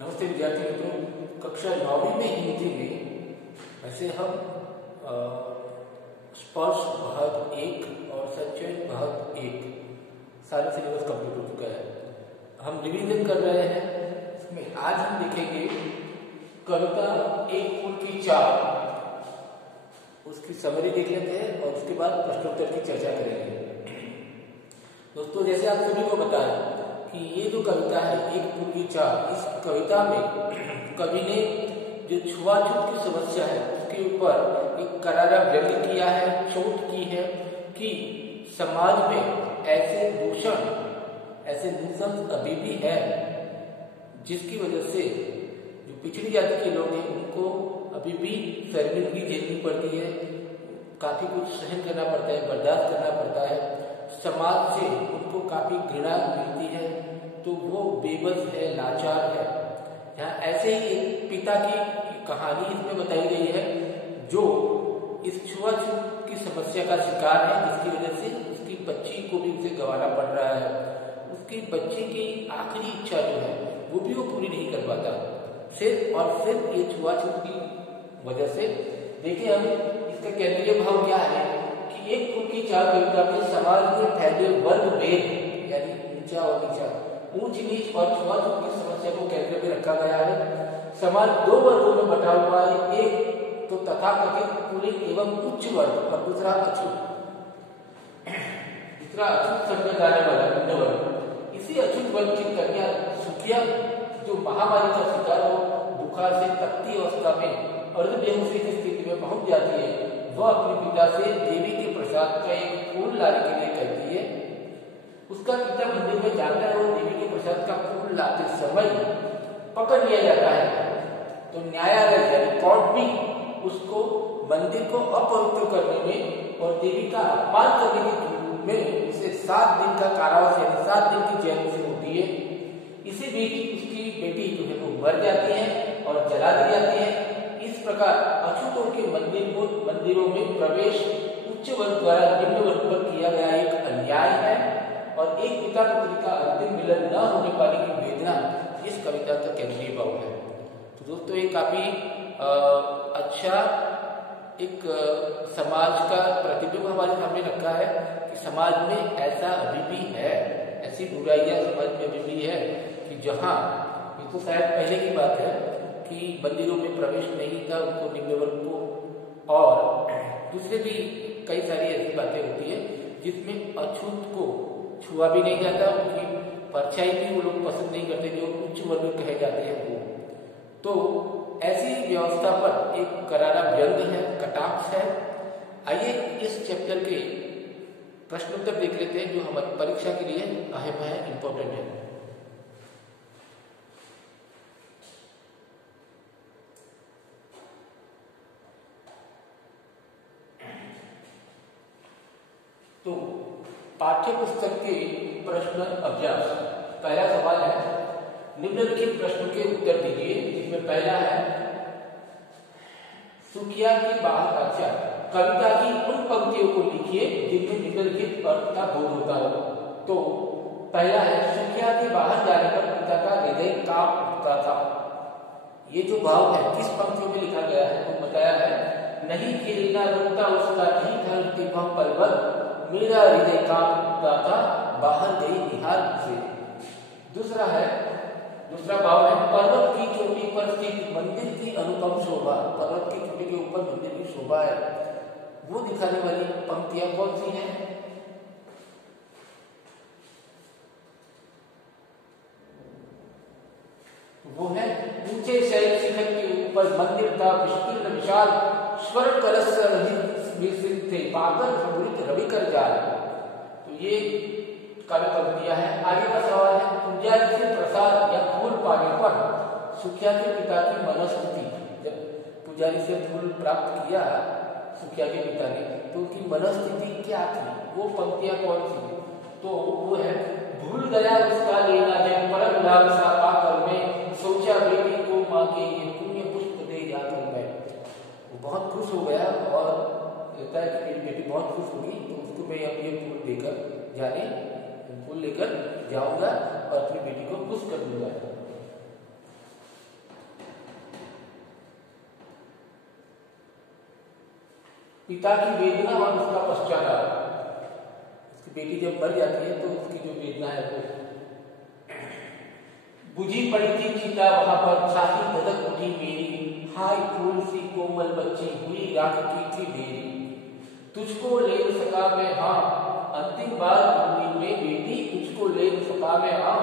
नमस्ते विद्यार्थी मित्रों, कक्षा 9वीं में हिंदी में वैसे हम स्पर्श भाग 1 और संचय भाग 1 सारे सिलेबस कंप्लीट हो चुका है। हम रिवीजन कर रहे हैं। इसमें आज हम देखेंगे कविता एक फूल की चार, उसकी समरी देख लेते हैं और उसके बाद प्रश्नोत्तर की चर्चा करेंगे। दोस्तों, जैसे आप सभी को पता है कि ये जो कविता है एक फूल की चार, इस कविता में कवि ने जो छुआछूत की समस्या है उसके ऊपर एक करारा व्यंग्य किया है, चोट की है कि समाज में ऐसे दूषण, ऐसे नुकसान अभी भी है जिसकी वजह से जो पिछड़ी जाति के लोग हैं उनको अभी भी शर्मिंदगी झेलनी पड़ती है, काफी कुछ सहन करना पड़ता है, बर्दाश्त करना पड़ता है। समाज से उनको काफी घृणा मिलती है, तो वो बेबस है, लाचार है। यहाँ ऐसे ही एक पिता की कहानी इसमें बताई गई है जो इस छुआछूत की समस्या का शिकार है, जिसकी वजह से उसकी बच्ची को भी उसे गंवाना पड़ रहा है। उसकी बच्ची की आखिरी इच्छा जो है वो भी वो पूरी नहीं कर पाता, सिर्फ और सिर्फ ये छुआछूत की वजह से। देखिए, हम इसका केंद्रीय भाव क्या है कि एक फूल की चार कविता में समाज में फैले वर्ग भेद, यानी ऊंचा और नीचा, ऊंच नीच और छुआछूत की समस्या को केंद्र में रखा गया है। समाज दो वर्गों में बटा हुआ है, एक तो तथाकथित पुलिंग एवं उच्च वर्ग और दूसरा अछूत समझा जाने वाला निम्न वर्ग। इसी अछूत वर्ग की कन्या सुखिया जो महामारी का शिकार हो, बुखार से तपती अवस्था में अर्धबेहोशी की स्थिति में पहुंच जाती है, वह अपने पिता से देवी के प्रसाद का एक फूल लाने के लिए कहती है। उसका पिता मंदिर में जाता है और देवी के प्रसाद का फूल लाते समय पकड़ लिया जाता है, तो न्यायालय यानी कोर्ट भी उसको मंदिर को अपवित्र करने में और देवी का अपमान करने के रूप में उसे 7 दिन का कारावास यानी 7 दिन की जेल से होती है। इसी बीच उसकी बेटी जो है वो मर जाती है और जला दी जाती है। इस प्रकार अछूतों के मंदिरों में प्रवेश उच्च वर्ग द्वारा निम्न वर्ग पर किया गया एक अन्याय है और एक पिता पुत्री का अंतिम मिलन न होने पाने की वेदना इस कविता का केंद्रीय भाव है। तो दोस्तों, ये काफी अच्छा एक समाज का प्रतिबिंब हमारे सामने रखा है कि समाज में ऐसा अभी भी है, ऐसी बुराइयां समाज में अभी भी है कि जहाँ, ये तो शायद पहले की बात है कि मंदिरों में प्रवेश नहीं था उनको निम्न वर्ग को, और दूसरे भी कई सारी ऐसी बातें होती है जिसमें अछूत को छुआ भी नहीं जाता, उनकी परछाई भी वो लोग पसंद नहीं करते जो उच्च वर्ग कहे जाते हैं वो। तो ऐसी व्यवस्था पर एक करारा व्यंग्य है, कटाक्ष है। आइए इस चैप्टर के प्रश्नोत्तर देख लेते हैं जो हमारी परीक्षा के लिए अहम है, इंपॉर्टेंट है। तो पाठ्य पुस्तक के प्रश्न अभ्यास, पहला सवाल है निम्नलिखित प्रश्नों के उत्तर दीजिए। जिसमें पहला है सुखिया की बाहर कक्षा कविता की उन पंक्तियों को लिखिए जिनमें निम्नलिखित अर्थ का बोध होता हो। तो पहला है सुखिया के बाहर जाने पर पिता का हृदय कांप उठता था। ये जो भाव है किस पंक्तियों में लिखा गया है तो बताया है, नहीं खेलना रुकता उसका नहीं था तीव्र पर्वत, मेरा हृदय कांप उठता था बाहर गई निहार से। दूसरा भाव है पर्वत की चोटी पर स्थित मंदिर की अनुपम शोभा। पर्वत की चोटी के ऊपर मंदिर की शोभा है, वो दिखाने वाली पंक्तियां कौन सी हैं? वो है ऊंचे शैल शिखर के ऊपर मंदिर था, विस्तीर्ण विशाल स्वर्ण कलश थे, पाकर समृद्ध रवि कर जाल। तो ये काव्य पंक्तियां हैं। आगे का सवाल है पुजारी से प्रसाद या फूल पाने पर सुखिया के पिता की मनस्थिति। जब पुजारी से फूल प्राप्त किया सुखिया के पिता ने तो उनकी मनस्थिति क्या थी, वो पंक्तियां कौन सी? तो वो है भूल गया उसका लेना जब परम लाभ सा पाकर में, सोचा बेटी को मां के ये पुण्य पुष्प दे जाकर मैं। वो बहुत खुश हो गया और कहता है कि मेरी बेटी बहुत खुश होगी, तो उसको मैं अब ये फूल देकर फूल लेकर जाऊंगा और अपनी बेटी को खुश कर दूंगा। पिता की वेदना और उसका पश्चाताप। उसकी बेटी जब मर जाती है तो उसकी जो वेदना है वो। बुझी पड़ी थी चिता वहां पर, छाती धधक उठी मेरी, हाय फूल सी कोमल बच्ची हुई राख की थी मेरी। तुझको ले सका मैं हाँ, अंतिम बार जिंदगी में बेटी तुझको ले सका मैं हाँ,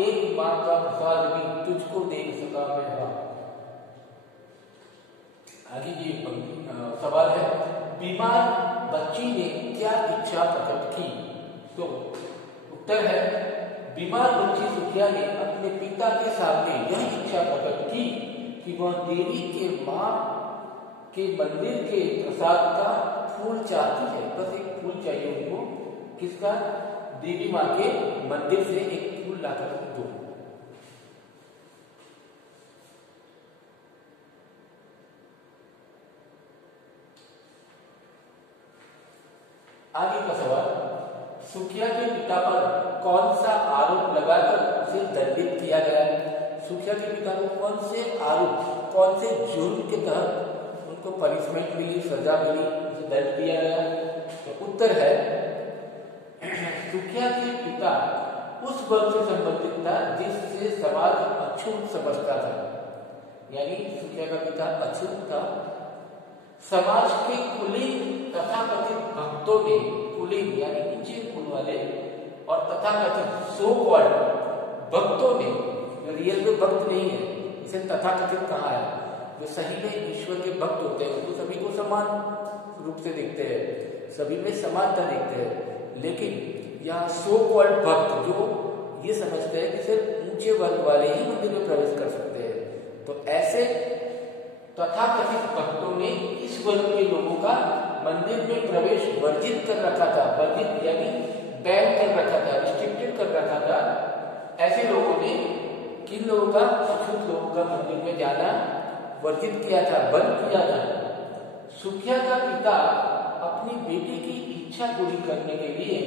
एक माँ का प्रसाद भी तुझको दे सका मैं हाँ। आगे ये सवाल है, बीमार बच्ची ने क्या इच्छा प्रकट की? तो उत्तर है, बीमार बच्ची सुखिया ने अपने पिता के सामने यह इच्छा प्रकट की कि वह देवी के मां के मंदिर के प्रसाद का फूल चाहती है। बस एक फूल चाहिए उनको, किसका? देवी मां के मंदिर से एक फूल लाकर दो। आगे का सवाल, सुखिया के पिता पर कौन सा आरोप लगाकर उसे दंडित किया गया? सुखिया के पिता को कौन से आरोप, कौन से जुर्म के तहत उनको पनिशमेंट मिली, सजा मिली, उसे दंड दिया गया? तो उत्तर है, सुखिया के पिता उस वर्ग से संबंधित था जिससे समाज अछूत समझता था। यानी सुखिया का पिता अछूत था। समाज के कुलीन तथाकथित भक्तों ने, कुलीन यानी नीचे कुल वाले, और तथाकथित सो कॉल्ड भक्तों ने, रियल में भक्त नहीं है, इसे तथाकथित कहा है, जो सही में ईश्वर के भक्त होते हैं वो सभी को समान रूप से देखते हैं, सभी में समानता देखते हैं। लेकिन यहाँ सो कॉल्ड भक्त जो ये समझते हैं कि सिर्फ ऊंचे वर्ग वाले ही मंदिर में प्रवेश कर सकते हैं, तो ऐसे तथाकथित भक्तों ने इस वर्ग के लोगों का मंदिर में प्रवेश वर्जित कर रखा था। वर्जित यानी बैन कर रखा था, रिस्ट्रिक्टेड कर रखा था। ऐसे लोगों ने किन लोगों का? अछूत लोगों का मंदिर में जाना वर्जित किया था, बंद किया था। सुखिया का पिता अपनी बेटी की इच्छा पूरी करने के लिए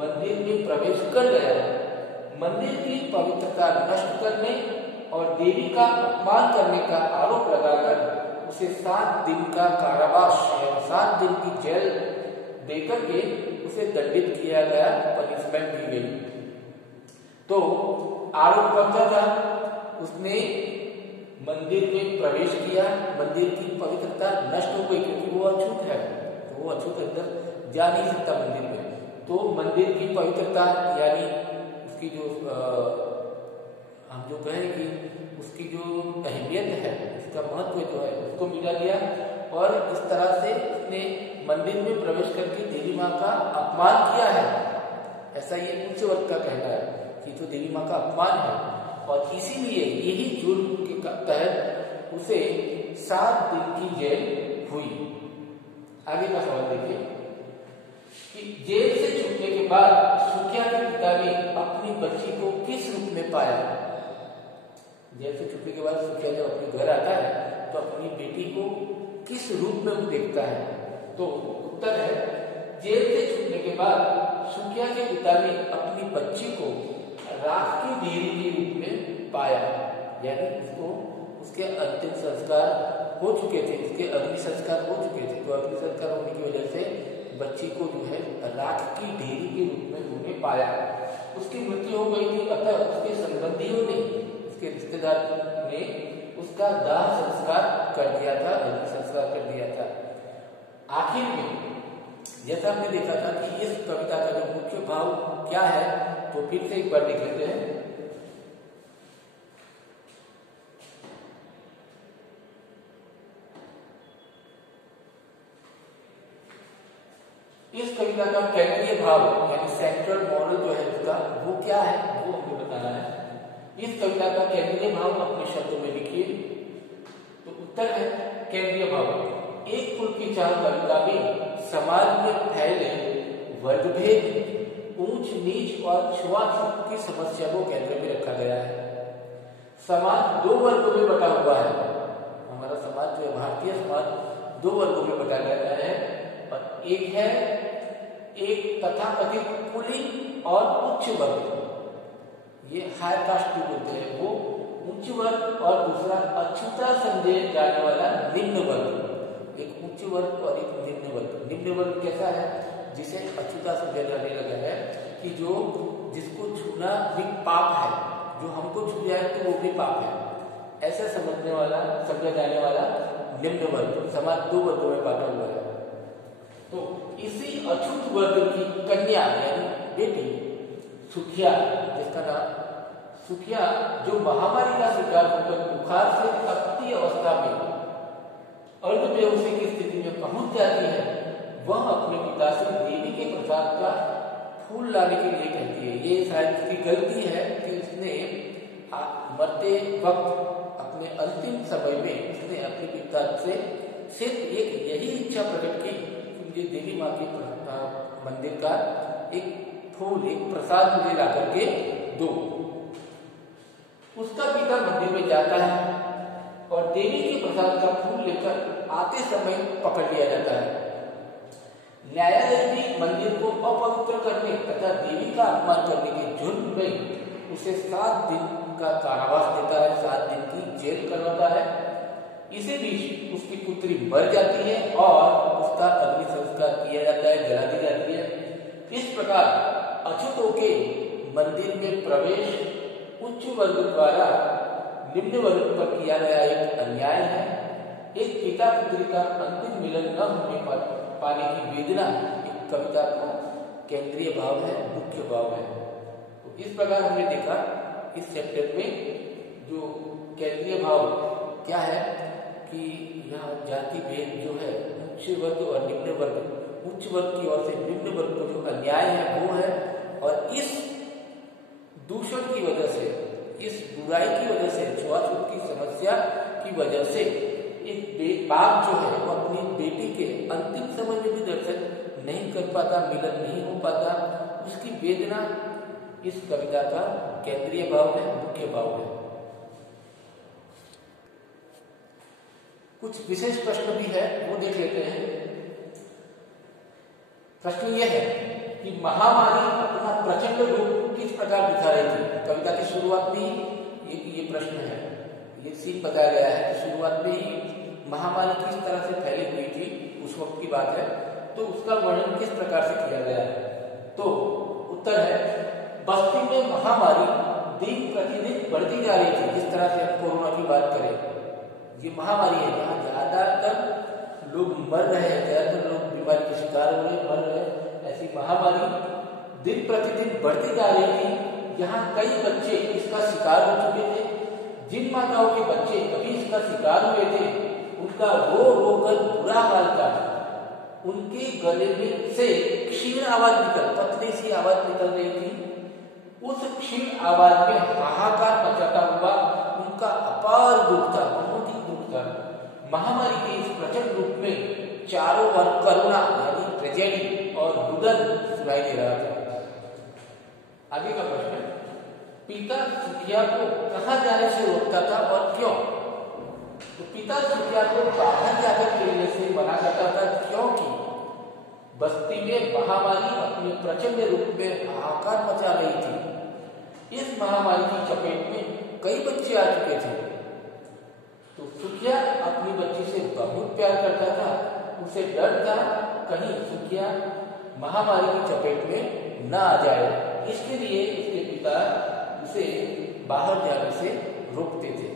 मंदिर में प्रवेश कर गया। मंदिर की पवित्रता नष्ट करने और देवी का अपमान करने का आरोप लगाकर उसे 7 दिन का कारावास, 7 दिन की जेल देकर के उसे दंडित किया गया, पनिशमेंट दी गई। तो आरोप कौन सा था? उसने मंदिर में प्रवेश किया, मंदिर की पवित्रता नष्ट हो गई क्योंकि वो अछूत है, तो वो अछूत अंदर जा नहीं सकता मंदिर में। तो मंदिर की पवित्रता यानी उसकी जो हम जो कहें कि उसकी जो अहमियत है, उसका महत्व जो है उसको मिटा दिया, और इस तरह से उसने मंदिर में प्रवेश करके देवी माँ का अपमान किया है। ऐसा ये ऊंचे वर्ग का कहना है कि तो देवी माँ का अपमान है, और इसीलिए यही जुर्म के तहत उसे 7 दिन की जेल हुई। आगे का सवाल देखिए कि जेल से छूटने के बाद सुखिया के पिता ने अपनी बच्ची को किस रूप में पाया? जेल से छूटने के बाद सुखिया जब अपने घर आता है तो अपनी बेटी को किस रूप में वो देखता है? तो उत्तर है, जेल से छूटने के बाद सुखिया के पिता ने अपनी बच्ची को राख की ढेरी के रूप में पाया। यानी उसको उसके अंतिम संस्कार हो चुके थे, उसके अग्नि संस्कार हो चुके थे, तो अग्नि संस्कार होने की वजह से बच्ची को जो है राख की ढेरी के रूप में उन्होंने पाया। उसकी मृत्यु हो गई थी, अतः उसके संबंधियों ने, उसके रिश्तेदार ने उसका दाह संस्कार कर दिया था, अग्नि संस्कार कर दिया था। आखिर में जैसा हमने देखा था कि इस कविता का जो मुख्य भाव क्या है, तो फिर से एक बार देख लेते हैं। इस कविता का केंद्रीय भाव यानी सेंट्रल मॉरल जो है उसका, वो क्या है, वो हमें बताना है। इस कविता का केंद्रीय भाव अपने शब्दों में लिखिए। तो उत्तर है, केंद्रीय भाव, एक कुल की चाह कविता में समाज में फैले वर्गभेद, ऊंच नीच और छुआछूत की समस्या को केंद्र में रखा गया है। समाज 2 वर्गों में बटा हुआ है। हमारा समाज जो है, भारतीय समाज 2 वर्गों में बटा गया है, और एक है एक तथाकथित कुलीन और उच्च वर्ग, ये हाई कास्ट जो बोलते हैं वो उच्च वर्ग, और दूसरा अछूता समझे जाने वाला निम्न वर्ग। एक उच्च वर्ग और एक निम्न वर्ग। निम्न वर्ग कैसा है, जिसे अछूता समझा जाने लगा है कि जो जिसको छूना भी पाप है, जो हमको छू जाए तो वो भी पाप है, ऐसा समझा जाने वाला निम्न वर्ग समाज दो वर्गों में बांटा हुआ है। तो इसी अछूत वर्ग की कन्या यानी बेटी सुखिया, जिसका नाम सुखिया, जो महामारी का शिकार होकर बुखार से तपती अवस्था में अर्धबेहोशी की स्थिति में पहुंच जाती है, वह अपने पिता से देवी के प्रसाद का फूल लाने के लिए कहती है। ये शायद उसकी गलती है कि उसने मरते वक्त अपने अंतिम समय में उसने अपने पिता से सिर्फ एक यही इच्छा प्रकट की कि मुझे देवी माँ के मंदिर का एक फूल, एक प्रसाद मुझे ला करके दो। उसका पिता मंदिर में जाता है और देवी के प्रसाद का फूल लेकर आते समय पकड़ लिया जाता है। न्यायालय भी मंदिर को अपवित्र करने तथा देवी का अपमान करने के जुर्म में उसे 7 दिन का कारावास देता है, 7 दिन की जेल करवाता है। इसी बीच उसकी पुत्री मर जाती है और उसका अग्नि संस्कार किया जाता है, जला दी जाती है। इस प्रकार अछूतों के मंदिर में प्रवेश उच्च वर्ग द्वारा निम्न वर्ग पर किया गया एक अन्याय है। एक पिता पुत्री का अंतिम मिलन न होने पाने की वेदना एक कविता का केंद्रीय भाव है, मुख्य भाव है। तो इस प्रकार हमने देखा इस चैप्टर में जो केंद्रीय भाव क्या है कि यहाँ जाति भेद जो है उच्च वर्ग और निम्न वर्ग, उच्च वर्ग की ओर से निम्न वर्ग को जो अन्याय है वो है, और इस दूषण की वजह से, इस बुराई की वजह से, छुआछूत की समस्या की वजह से एक बाप जो है वो अपनी बेटी के अंतिम समय में भी दर्शन नहीं कर पाता, मिलन नहीं हो पाता, उसकी वेदना इस कविता का केंद्रीय भाव है, मुख्य भाव है। कुछ विशेष प्रश्न भी है, वो देख लेते हैं। प्रश्न यह है कि महामारी अपना प्रचंड रूप किस प्रकार दिखा रही थी। कविता की शुरुआत में ही ये प्रश्न है, ये सीन बताया गया है कि शुरुआत में ही महामारी किस तरह से फैली हुई थी, उस वक्त की बात है, तो उसका वर्णन किस प्रकार से किया गया है। तो उत्तर है, बस्ती में महामारी दिन प्रतिदिन बढ़ती जा रही थी। जिस तरह से हम कोरोना की बात करें, ये महामारी है जहाँ ज्यादातर लोग मर रहे हैं, ज्यादातर लोग बीमारी के शिकार हो रहे, मर रहे, ऐसी महामारी दिन प्रतिदिन बढ़ती जा रही थी। यहाँ कई बच्चे इसका शिकार हो चुके थे। जिन माताओं के बच्चे कभी इसका शिकार हुए थे, उनका रो रो कर बुरा हाल था। उनके गले में से क्षीण आवाज पतली सी आवाज निकल रही थी। उस क्षीण आवाज में हाहाकार मचाता हुआ उनका अपार दुख था, बहुत ही दुख था। महामारी के इस प्रचंड रूप में चारों ओर करुणा यानी ट्रेजेडी और रुदन सुनाई दे रहा था। आगे का प्रश्न, पिता सुखिया को कहाँ जाने से रोकता था और क्यों? तो पिता सुखिया को बाहर जाकर खेलने से मना करता था, क्योंकि बस्ती में महामारी अपने प्रचंड रूप में हाहाकार मचा रही थी। इस महामारी की चपेट में कई बच्चे आ चुके थे। तो सुखिया अपनी बच्ची से बहुत प्यार करता था, उसे डर था कहीं सुखिया महामारी की चपेट में न आ जाए। इसके लिए उसके पिता उसे बाहर जाने से रोकते थे।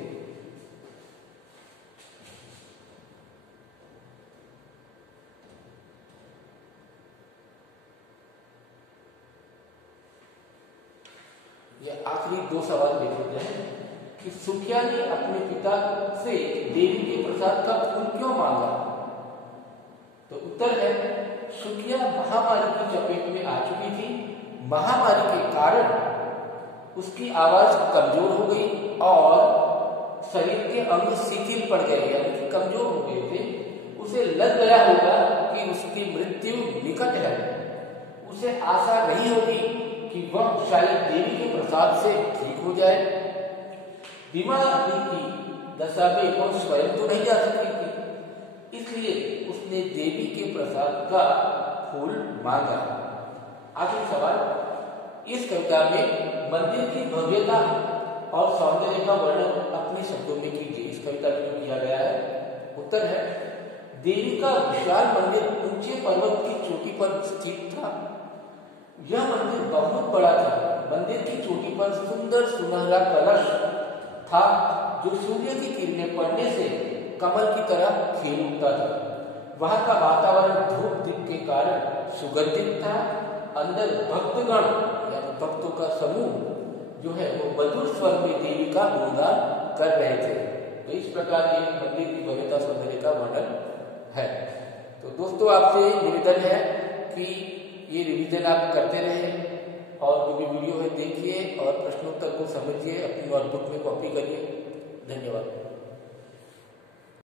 ये आखिरी 2 सवाल देख लेते हैं कि सुखिया ने अपने पिता से देवी के प्रसाद का फूल क्यों मांगा। तो उत्तर है, सुखिया महामारी की चपेट में आ चुकी थी। महामारी के कारण उसकी आवाज कमजोर हो गई और शरीर के अंग शिथिल पड़ गए, यानी कमजोर हो गए थे। उसे लग गया होगा कि उसकी मृत्यु निकट है। उसे आशा नहीं होगी कि वह शायद देवी के प्रसाद से ठीक हो जाए। बीमार आदमी की दशा में वह स्वयं तो नहीं जा सकती थी, इसलिए उसने देवी के प्रसाद का फूल मांगा। आखिरी सवाल, इस कविता में मंदिर की भव्यता और सौंदर्य का वर्णन अपने शब्दों में कीजिए। इस कविता में किया गया है। उत्तर है, देवी का विशाल मंदिर ऊंचे पर्वत की चोटी पर स्थित था। यह मंदिर बहुत बड़ा था। मंदिर की चोटी पर सुंदर सुनहरा कलश था जो सूर्य की किरणें पड़ने से कमल की तरह खिल उठता था। वहां का वातावरण धूप दीप के कारण सुगंधित था। अंदर भक्तगण यानी भक्तों का समूह जो है वो मधुर स्वर में देवी का गुणगान कर रहे थे। तो इस प्रकार ये मंदिर की भव्यता सौंदर्य का वर्णन है। तो दोस्तों आपसे निवेदन है कि ये रिवीजन आप करते रहे और जो भी वीडियो है देखिए और प्रश्नोत्तर को समझिए, अपनी नोटबुक में कॉपी करिए। धन्यवाद।